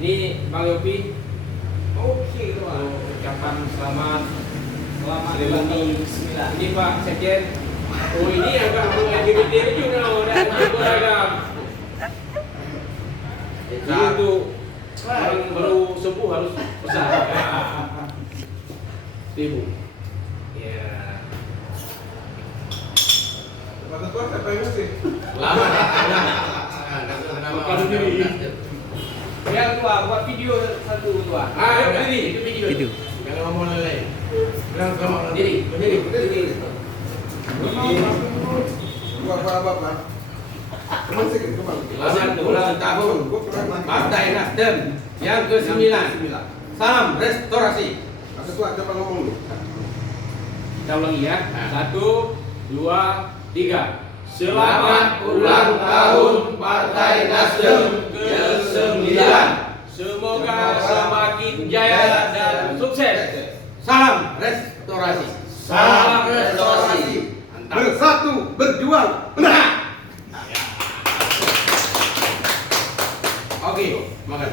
Ini Bang Yopi. Oke, Tuan. Ucapan selamat Seremoni bismillah. Ini Pak Sekjen. Oh ini yang kamu LGBT juga udah beragam. Jadi untuk orang baru sembuh harus besar. Ibu. Ya. Mata Tuan siapa yang mesti? Lama. Bukan diri. Yang tua buat video satu tua. Ayo berdiri, itu video. Jangan ngomong lain. Bilang sama orang Berdiri, berdiri. Bapak. Teman sedikit kembali. ulang tahun Partai Nasdem yang ke-9. Salam restorasi. Mata Tuan coba ngomong dulu. Kita ulangi ya. 1, 2, 3. Selamat ulang tahun Partai Nasdem ke-9. Semoga semakin jaya dan sukses. Salam restorasi. Salam restorasi. Mantap. Bersatu, berjuang, menang. Oke, makan.